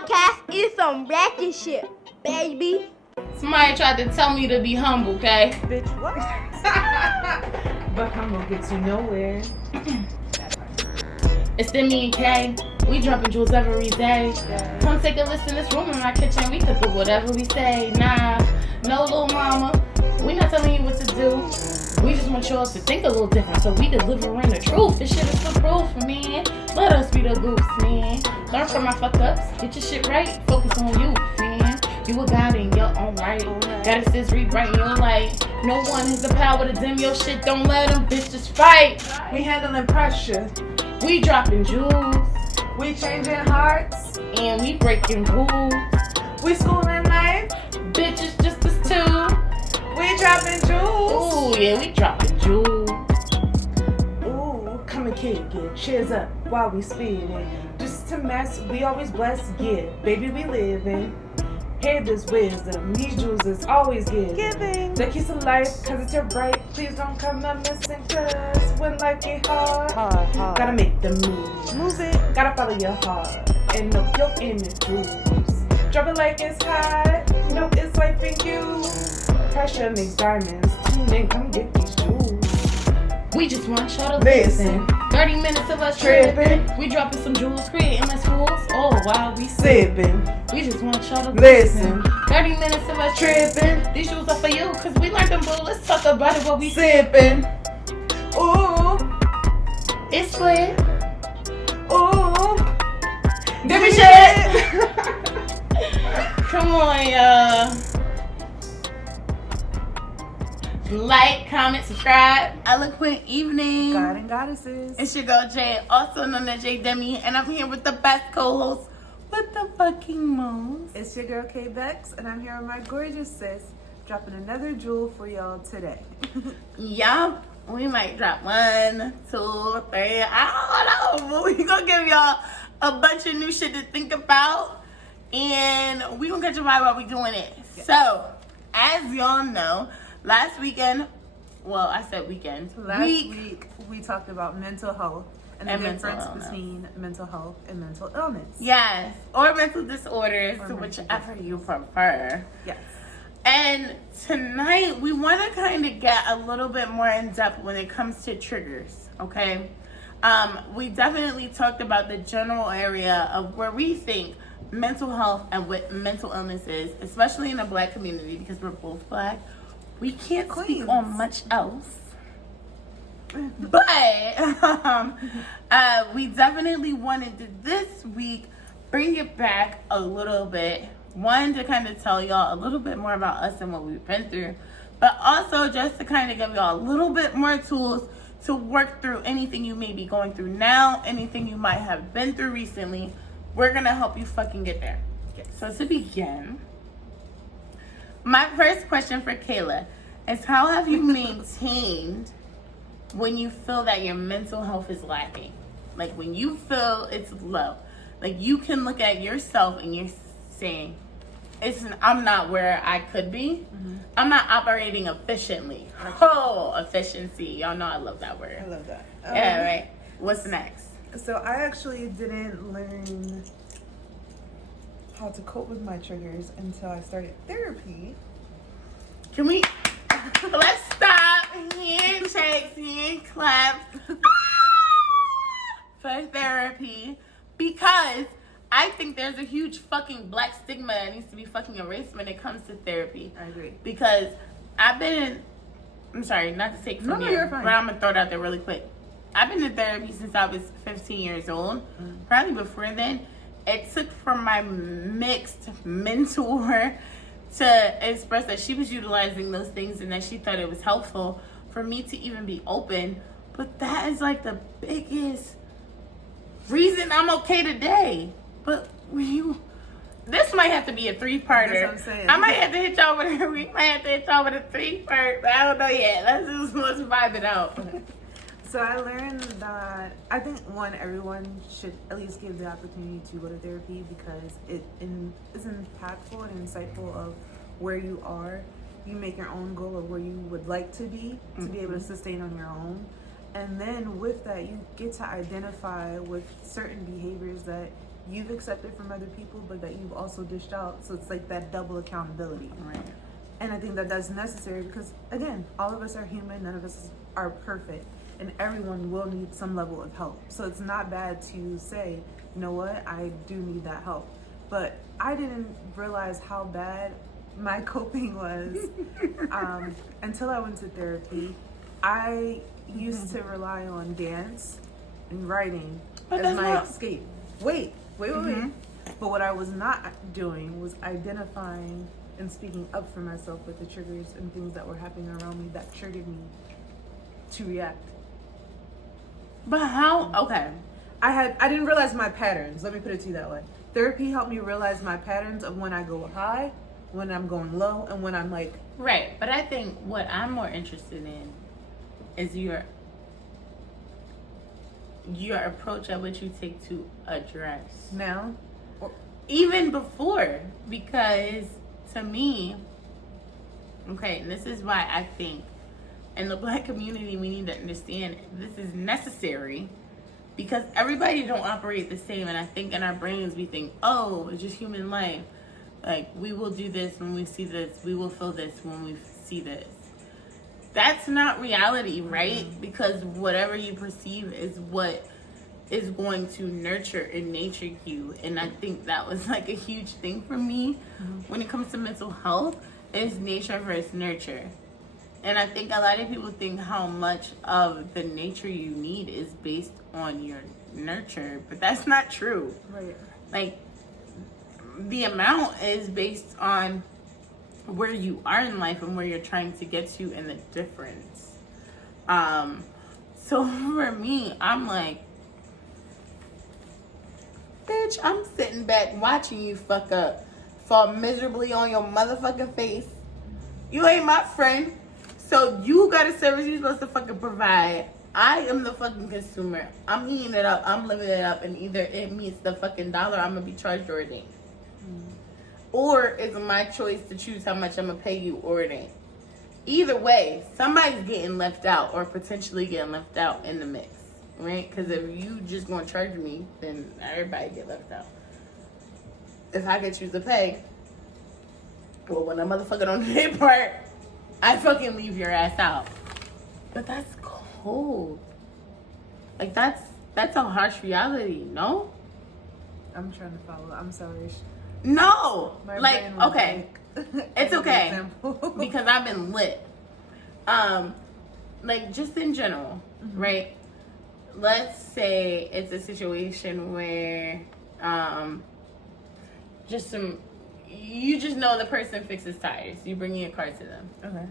podcast is some ratchet shit, baby. Somebody tried to tell me to be humble, okay? Bitch, what? But humble gets you nowhere. It's Demi and Kay. We dropping jewels every day. Come take a listen. This room in my kitchen. We cook with whatever we say. Nah, no little mama. We not telling you what to do. We just want y'all to think a little different, so we delivering the truth. This shit is for proof, man. Let us be the goose, man. Learn from my fuck ups. Get your shit right. Focus on you, man. You a god in your own right. Gotta just rewrite your life. No one has the power to dim your shit. Don't let them bitches fight. We handling pressure. We dropping jewels. We changing hearts. And we breaking rules. We schooling life. Bitches just us two. We dropping jewels. Ooh, yeah, we dropping jewels. Ooh, come and kick it. Cheers up while we speeding. Just to mess, we always blessed. Yeah, baby, we living. Hear this wisdom. These jewels is always giving. The keys of life, cause it's your right. Please don't come up missing, cause when life get hard. Gotta make the move it. Gotta follow your heart. And know your inner jewels. Drop it like it's hot. Know it's life in you. Pressure makes diamonds. Tune in, come get these jewels. We just want y'all to Listen. 30 minutes of us tripping. We dropping some jewels, creating less fools. Oh, while we Sipping. We just want y'all to Listen. 30 minutes of us Tripping. These jewels are for you, cause we learned them, boo. Let's talk about it, what we Sipping. Ooh. It's split. Ooh. Demi shit. Come on, y'all. Like, comment, subscribe. Eloquent evening. God and goddesses. It's your girl Jay, also known as J Demi, and I'm here with the best co-host with the fucking most. It's your girl K Bex, and I'm here with my gorgeous sis, dropping another jewel for y'all today. Yup, we might drop 1, 2, 3. I don't know, but we gonna give y'all a bunch of new shit to think about, and we gonna get your vibe while we doing it. Yes. So, as y'all know, last weekend, well, I said weekend. Last week we talked about mental health and the And mental difference illness. between mental health and mental illness. Yes, or mental disorders, Or mental whichever you prefer. Yes. And tonight we want to kind of get a little bit more in depth when it comes to triggers, okay? We definitely talked about the general area of where we think mental health and what mental illness is, especially in the Black community, because we're both Black. We can't speak on much else. But we definitely wanted to this week bring it back a little bit. One, to kind of tell y'all a little bit more about us and what we've been through. But also just to kind of give y'all a little bit more tools to work through anything you may be going through now, anything you might have been through recently. We're going to help you fucking get there. Yes. So to begin, my first question for Kayla is, how have you maintained when you feel that your mental health is lacking? Like when you feel it's low, like you can look at yourself and you're saying, I'm not where I could be. Mm-hmm. I'm not operating efficiently. Oh, efficiency. Y'all know I love that word. I love that. Yeah, right. What's next? So I actually didn't learn how to cope with my triggers until I started therapy. Can we, let's stop. Handshakes, hand claps for therapy, because I think there's a huge fucking Black stigma that needs to be fucking erased when it comes to therapy. I agree. Because I'm sorry, not to take from No, you, you're fine. but I'm gonna throw it out there really quick. I've been in therapy since I was 15 years old. Probably before then. It took for my mixed mentor to express that she was utilizing those things and that she thought it was helpful for me to even be open. But that is like the biggest reason I'm okay today. But this might have to be a 3-parter. That's what I'm saying. I might have to hit y'all with a 3-part, but I don't know yet. Let's vibe it out. So I learned that I think everyone should at least give the opportunity to go to therapy, because it is impactful and insightful of where you are. You make your own goal of where you would like to be able to sustain on your own. And then with that, you get to identify with certain behaviors that you've accepted from other people, but that you've also dished out. So it's like that double accountability. Right. And I think that that's necessary because, again, all of us are human. None of us are perfect. And everyone will need some level of help. So it's not bad to say, you know what, I do need that help. But I didn't realize how bad my coping was until I went to therapy. I used to rely on dance and writing as my escape. Wait. But what I was not doing was identifying and speaking up for myself with the triggers and things that were happening around me that triggered me to react. But how? Okay. I didn't realize my patterns. Let me put it to you that way. Therapy helped me realize my patterns of when I go high, when I'm going low, and when I'm like... Right. But I think what I'm more interested in is your approach at which you take to address. Now? Even before. Because to me, okay, and this is why I think in the Black community we need to understand this is necessary. Because everybody don't operate the same, and I think in our brains we think, oh, it's just human life. Like, we will do this when we see this. We will feel this when we see this. That's not reality, right? Because whatever you perceive is what is going to nurture and nature you. And I think that was like a huge thing for me when it comes to mental health, is nature versus nurture. And I think a lot of people think how much of the nature you need is based on your nurture, but that's not true. Right. Like, the amount is based on where you are in life and where you're trying to get to and the difference. So for me, I'm like, bitch, I'm sitting back watching you fuck up, fall miserably on your motherfucking face. You ain't my friend. So you got a service you're supposed to fucking provide. I am the fucking consumer. I'm eating it up. I'm living it up. And either it meets the fucking dollar, I'm going to be charged, or it ain't. Or it's my choice to choose how much I'm going to pay you, or it ain't. Either way, somebody's getting left out or potentially getting left out in the mix. Right? Because if you just going to charge me, then everybody get left out. If I could choose to pay, well, when a motherfucker don't do their part, I fucking leave your ass out. But that's cold. Like, that's a harsh reality, no? I'm trying to follow. I'm sorry. No! My Like, brain was okay. It's okay. Because I've been lit. Like, just in general, right? Let's say it's a situation where, you just know the person fixes tires. You bring your car to them. Okay.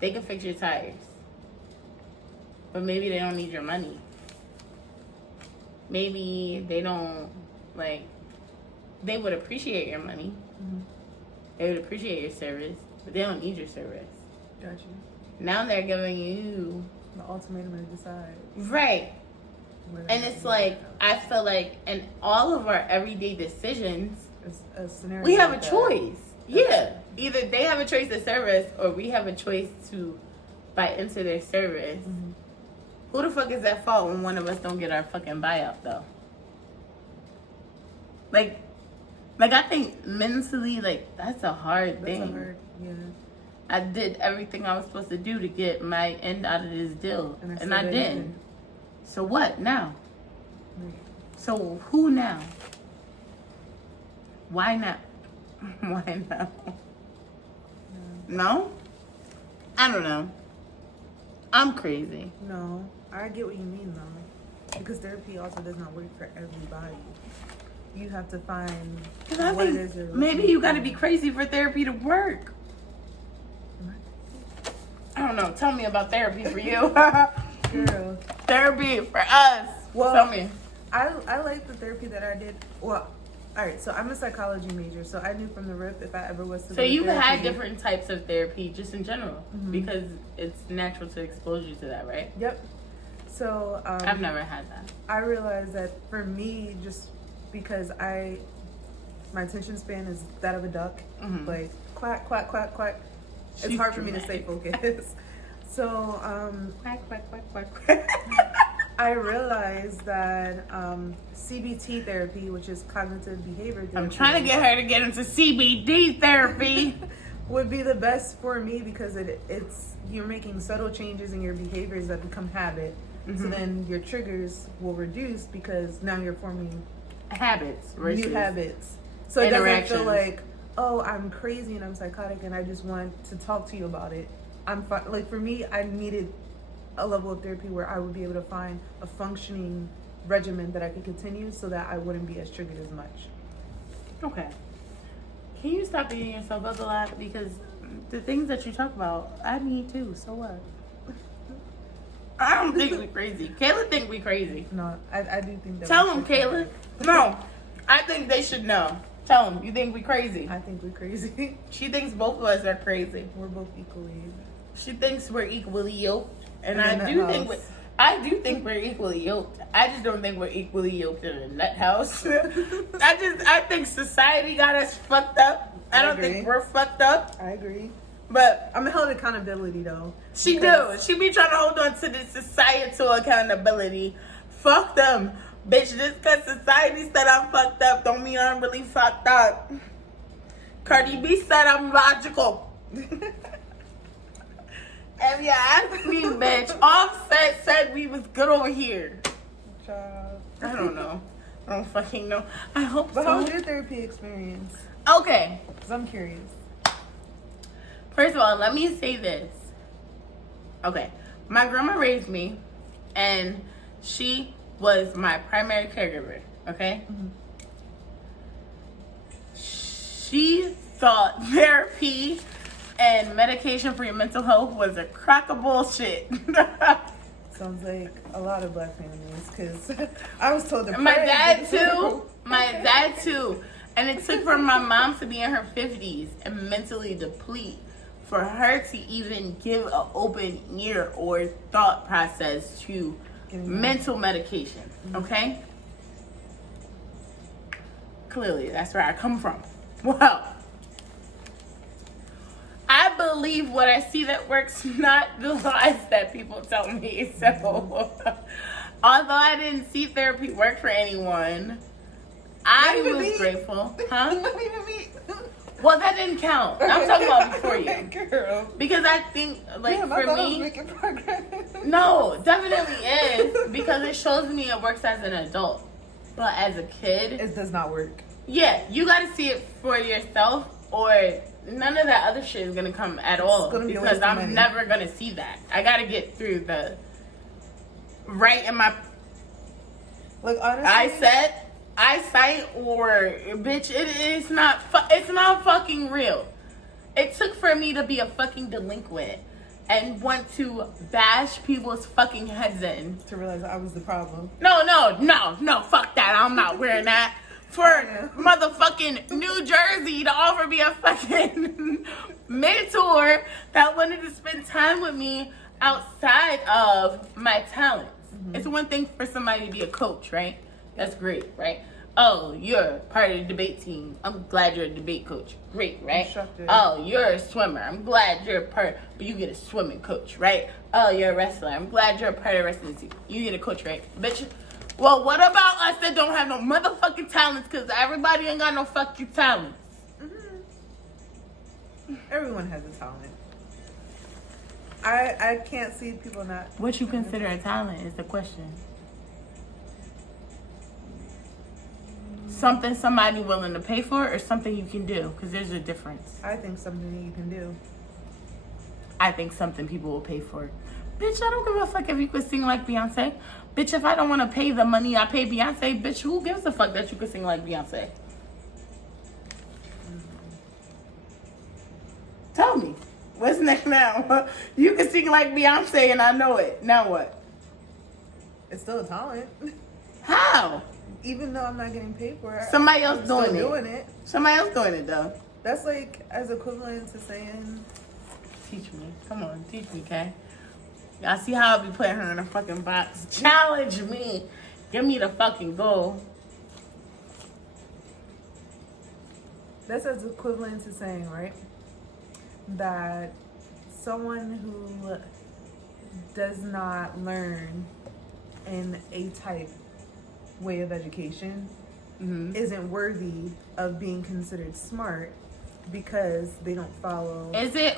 They can fix your tires. But maybe they don't need your money. Maybe they don't, like, they would appreciate your money. They would appreciate your service, but they don't need your service. Got you. Now they're giving you the ultimatum to decide. Right. And it's like, I feel like in all of our everyday decisions, a scenario we have like a choice. Yeah. Either they have a choice to service, or we have a choice to buy into their service. Who the fuck is at fault when one of us don't get our fucking buyout, though? Like I think mentally, like, that's a hard thing. Yeah. I did everything I was supposed to do to get my end out of this deal, and I didn't. So what now? Right. So who now? Why not? Why not? No? I don't know. I'm crazy. No, I get what you mean though, because therapy also does not work for everybody. You have to find what it is. Maybe you got to be crazy for therapy to work. I don't know. Tell me about therapy for you. Girl. Therapy for us. Well, tell me. I like the therapy that I did. Well, all right. So I'm a psychology major, so I knew from the rip if I ever was to. So you've had different types of therapy, just in general, because it's natural to expose you to that, right? Yep. So I've never had that. I realized that for me, just because my attention span is that of a duck, like quack quack quack quack. It's hard for me to stay focused. So quack quack quack quack quack. I realized that CBT therapy, which is cognitive behavior therapy, I'm trying to get her to get into CBD therapy. would be the best for me because it's you're making subtle changes in your behaviors that become habit. So then your triggers will reduce because now you're forming Habits. new habits. So it doesn't feel like, oh, I'm crazy and I'm psychotic and I just want to talk to you about it. I'm fine. Like for me, I needed a level of therapy where I would be able to find a functioning regimen that I could continue so that I wouldn't be as triggered as much. Okay. Can you stop beating yourself up a lot? Because the things that you talk about, I need too. So what? I don't think we crazy. Kayla think we crazy. No, I do think that. Tell them, Kayla. No, I think they should know. Tell them, you think we crazy. I think we're crazy. She thinks both of us are crazy. We're both equally. She thinks we're equally yoked, and In I a do nut think house. I do think we're equally yoked. I just don't think we're equally yoked in a nut house. I think society got us fucked up. I don't agree. think we're fucked up. I agree. But I'm held accountability though. she be trying to hold on to this societal accountability. Fuck them. Bitch, just because society said I'm fucked up don't mean I'm really fucked up. Cardi B said I'm logical. And yeah, ask me, bitch. Offset said we was good over here. Child. I don't know. I don't fucking know. I hope But how was so. your therapy experience? Okay. Because I'm curious. First of all, let me say this. Okay. My grandma raised me, and she was my primary caregiver. Okay? She thought therapy and medication for your mental health was a crock of bullshit. Sounds like a lot of black families because I was told to My pray. dad too. My dad too. And it took for my mom to be in her 50s and mentally deplete for her to even give an open ear or thought process to mental medication. Okay? Clearly, that's where I come from. Well, I believe what I see that works, not the lies that people tell me. So, although I didn't see therapy work for anyone, I was grateful. Huh? Not even me. Well, that didn't count. I'm talking about before you. Girl. Because I think, like, Damn, I for thought I was me, making progress. no, definitely is. Because it shows me it works as an adult. But as a kid, It does not work. yeah, you got to see it for yourself, or none of that other shit is gonna come at all. gonna be a Because waste of I'm money. never gonna see that. I gotta get through the right in my Like honestly, eyesight, or bitch, it's not fucking real. It took for me to be a fucking delinquent and want to bash people's fucking heads in. to realize I was the problem. No, fuck that. I'm not wearing that. For motherfucking New Jersey to offer me a fucking mentor that wanted to spend time with me outside of my talents. It's one thing for somebody to be a coach, right? That's great, right? Oh, you're part of the debate team. I'm glad you're a debate coach. Great, right? Instructor. Oh, you're a swimmer. I'm glad you're a part, but you get a swimming coach, right? Oh, you're a wrestler. I'm glad you're a part of the wrestling team. You get a coach, right? Bitch. Well, what about us that don't have no motherfucking talents? Because everybody ain't got no fucking talents. Everyone has a talent. I can't see people not. What you consider a talent is the question. Something somebody willing to pay for, or something you can do? Because there's a difference. I think something that you can do. I think something people will pay for. Bitch, I don't give a fuck if you could sing like Beyonce. Bitch, if I don't want to pay the money I pay Beyonce, bitch, who gives a fuck that you could sing like Beyonce? Tell me. What's next now? You can sing like Beyonce and I know it. Now what? It's still a talent. How? Even though I'm not getting paid for it. Somebody else I'm still doing it. doing it. Somebody else doing it though. That's like as equivalent to saying, Teach me. Come on, teach me, Kay. Y'all see how I be putting her in a fucking box? Challenge me. Give me the fucking goal. that's as equivalent to saying, right, that someone who does not learn in a type way of education Mm-hmm. isn't worthy of being considered smart because they don't follow. Is it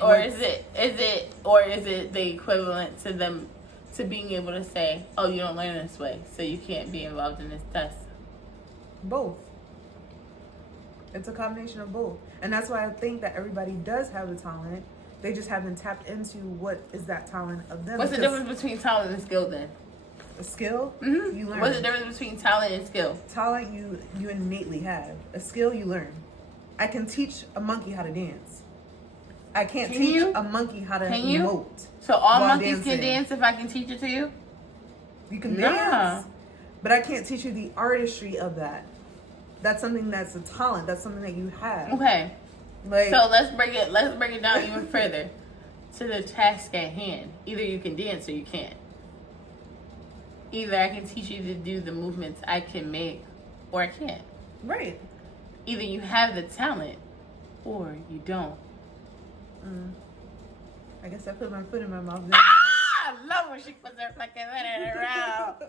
the equivalent to them to being able to say, "Oh, you don't learn this way, so you can't be involved in this test"? Both. It's a combination of both, and that's why I think that everybody does have a talent. They just haven't tapped into what is that talent of them. What's the difference between talent and skill then? A skill, Mm-hmm. you learn. What's the difference between talent and skill? Talent you innately have. A skill you learn. I can teach a monkey how to dance. I can't teach a monkey how to emote. So all while monkeys dancing. can dance if I can teach it to you? You can Nah. dance, but I can't teach you the artistry of that. That's something that's a talent. That's something that you have. Okay. Like, So let's break it down even further to the task at hand. Either you can dance or you can't. Either I can teach you to do the movements I can make or I can't. right. Either you have the talent or you don't. I guess I put my foot in my mouth. I love when she puts her fucking foot in her mouth.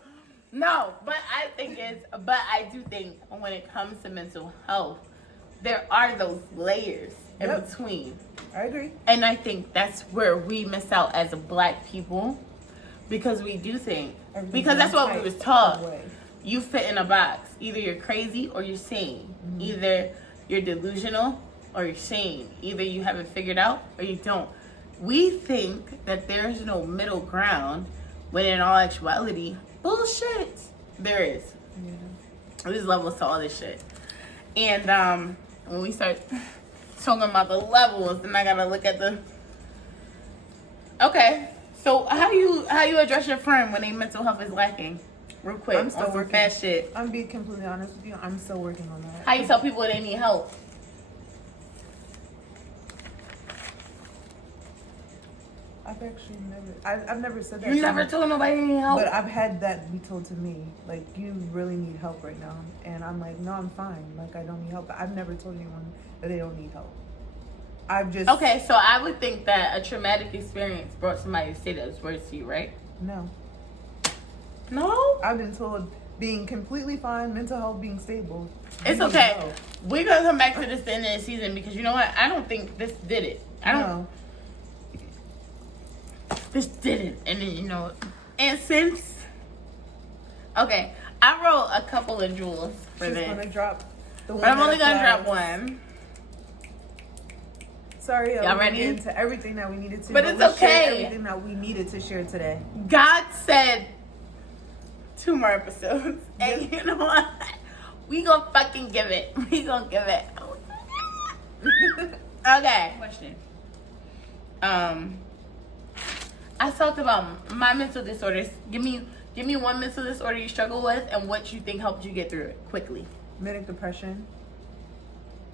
No, but I do think when it comes to mental health, there are those layers in Yep. between. I agree. And I think that's where we miss out as a black people because we do think, because that's what we was taught. You fit in a box. Either you're crazy or you're sane. Mm-hmm. Either you're delusional or you're sane. Either you have it figured out or you don't. We think that there's no middle ground when in all actuality, bullshit, there is. Yeah. There's levels to all this shit. And when we start talking about the levels, then I gotta look at the... Okay, so how you address your friend when their mental health is lacking? Real quick, I'm still on some working. fast shit. I'm being completely honest with you. I'm still working on that. How you tell people they need help? I've actually I've never said that. You never told nobody they need help? But I've had that be told to me. Like, you really need help right now. And I'm like, no, I'm fine. Like, I don't need help. But I've never told anyone that they don't need help. I've just... Okay, so I would think that a traumatic experience brought somebody to say those words to you, right? No. No? I've been told being completely fine, mental health being stable. It's you need okay. help. We're going to come back to this at the end of the season because you know what? I don't think this did it. I don't... No. This didn't. And then, you know... And since... Okay, I wrote a couple of jewels for She's this. gonna drop the one. But I'm only that going to drop applies. one. Sorry, Y'all we ready? didn't get into everything that we needed to. But it's we shared okay. Everything that we needed to share today. God said 2 more episodes. And you know what? We gonna fucking give it. We gonna give it. Okay. Question. I talked about my mental disorders. Give me one mental disorder you struggle with and what you think helped you get through it quickly. Manic depression.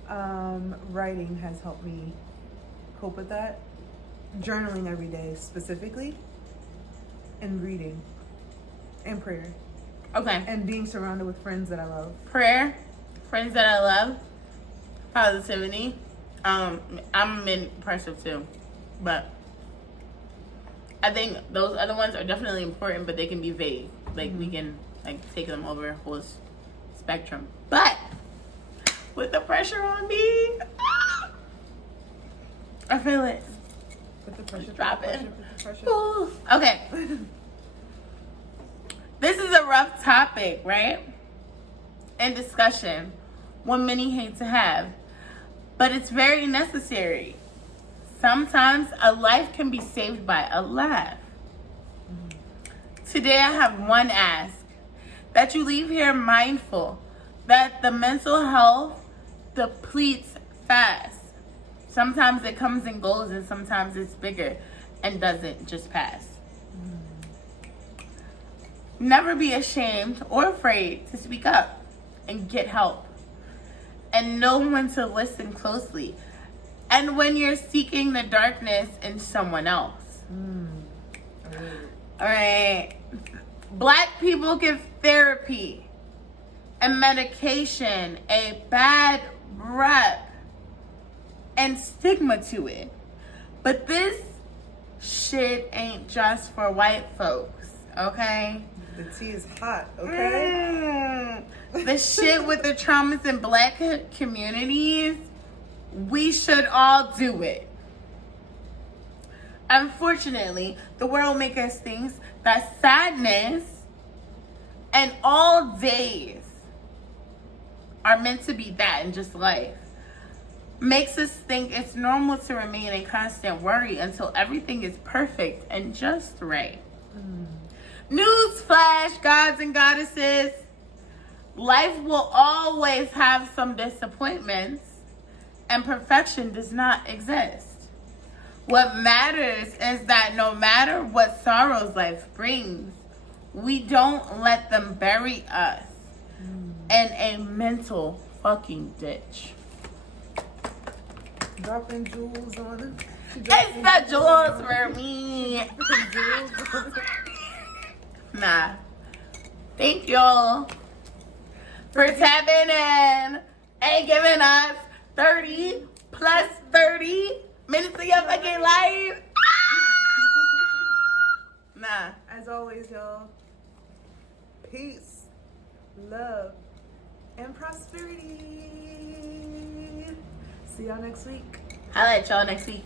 Writing has helped me cope with that. Journaling every day specifically. And reading. And prayer. Okay. And being surrounded with friends that I love. Prayer, friends that I love, positivity. I'm a manic depressive too, but I think those other ones are definitely important, but they can be vague. Like we can take them over a whole spectrum. But with the pressure on me, I feel it. Put the pressure. Drop put it. the pressure. Ooh. Okay. This is a rough topic, right? And discussion, one many hate to have, but it's very necessary. Sometimes a life can be saved by a laugh. Today I have one ask, that you leave here mindful that the mental health depletes fast. Sometimes it comes and goes and sometimes it's bigger and doesn't just pass. Never be ashamed or afraid to speak up and get help. And know when to listen closely. And when you're seeking the darkness in someone else. Alright. Black people give therapy and medication a bad rep and stigma to it. But this shit ain't just for white folks, okay? The tea is hot, okay? The shit with the traumas in black communities, we should all do it. Unfortunately, the world makes us think that sadness and all days are meant to be that and just life. Makes us think it's normal to remain in constant worry until everything is perfect and just right. Newsflash, gods and goddesses. Life will always have some disappointments, and perfection does not exist. What matters is that no matter what sorrows life brings, we don't let them bury us in a mental fucking ditch. Dropping jewels on it. It's the jewels for me. Nah. Thank y'all for tapping in and giving us 30 plus 30 minutes of your fucking life. Nah. As always, y'all, peace, love, and prosperity. See y'all next week. I'll let y'all next week.